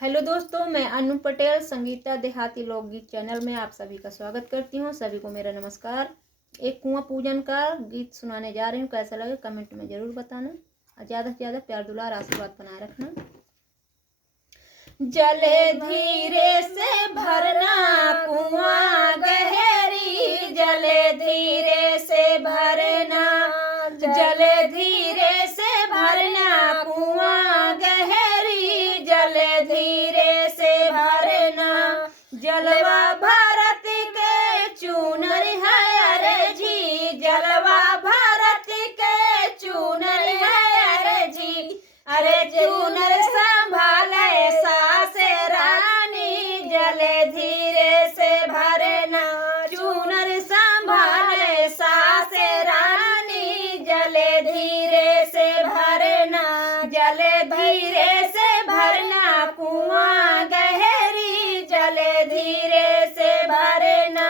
Hello दोस्तों, मैं अनु पटेल संगीता देहाती लोकगीत चैनल में आप सभी का स्वागत करती हूँ। सभी को मेरा नमस्कार। एक कुआं पूजन का गीत सुनाने जा रही हूँ। कैसा लगे कमेंट में ज़रूर बताना और ज़्यादा से ज़्यादा प्यार दुलार आशीर्वाद बनाए रखना। जले धीरे से भरना कुआं गहरी, जले धीरे से भरना, जले धीरे से भरना कुआं गहरी, जले धीरे से भरना। जलवा भारत के चूनर है अरे जी, जलवा भारत के चूनर है अरे जी, अरे चूनर संभाले सास रानी, जले धीरे से भरना, चूनर संभाले सास रानी, जले धीरे से भरना, जले धीरे से भरना कुआं गहरी, जले धीरे से भरना।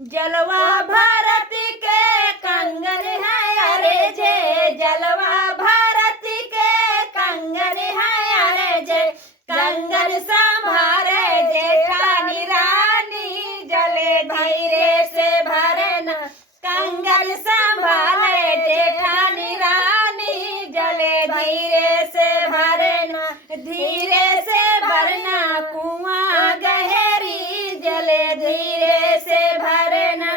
जलवा भारत के कंगन है अरे जे, जलवा भारत के कंगन है अरे जे, कंगन संभाले जेठानी रानी, जले धीरे से भरना, कंगन संभाले जेठानी रानी, जले धीरे से भरना, धीरे से भरना कुआं गहरी, जले धीरे से भरना।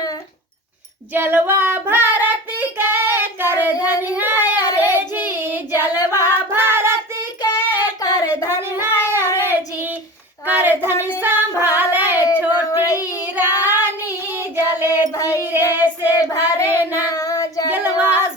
जलवा भारत के करधन है अरे जी, जलवा भारत के करधन है अरे जी, करधन संभाले छोटी रानी, जले धीरे से भरना। जलवा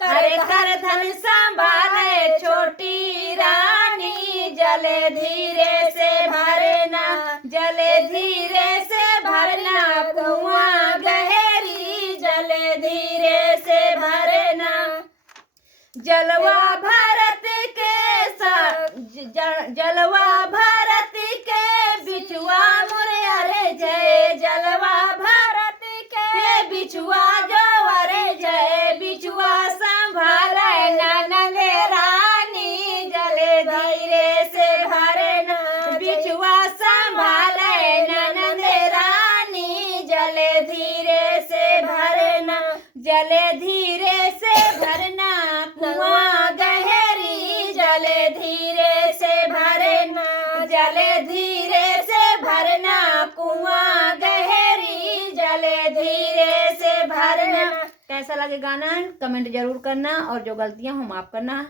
करधन संभाले छोटी रानी, जले धीरे से भरना, जले धीरे से भरना कुआं गहरी, जले धीरे से भरना। जलवा भारत के जलवा भारत के बिछुआ मोरे अरे जय, जलवा भारत के बिछुआ जो अरे जय, बिछुआ संभाले ननद रानी, जले धीरे से भरना, बिछुआ संभाले ननद रानी, जले धीरे से भरना, जले धीरे से भरना कुआं गहरी, जले धीरे से भरना, जले धीरे से भरना कुआं गहरी, जले धीरे से भरना। कैसा लगे गाना कमेंट जरूर करना और जो गलतियां हो माफ करना।